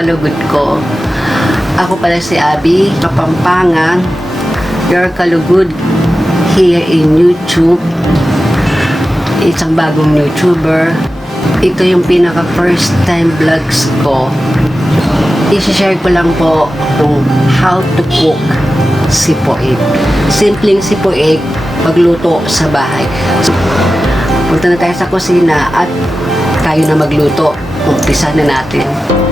kalugod ko. Ako pala si Abby, Pampanga, your kalugod here in YouTube. Isang bagong YouTuber. Ito yung pinaka first time vlogs ko. I-share ko lang po kung how to cook Sipo egg. Simpleng Sipo egg, magluto sa bahay. So, punta na tayo sa kusina at tayo na magluto. Umpisa na natin.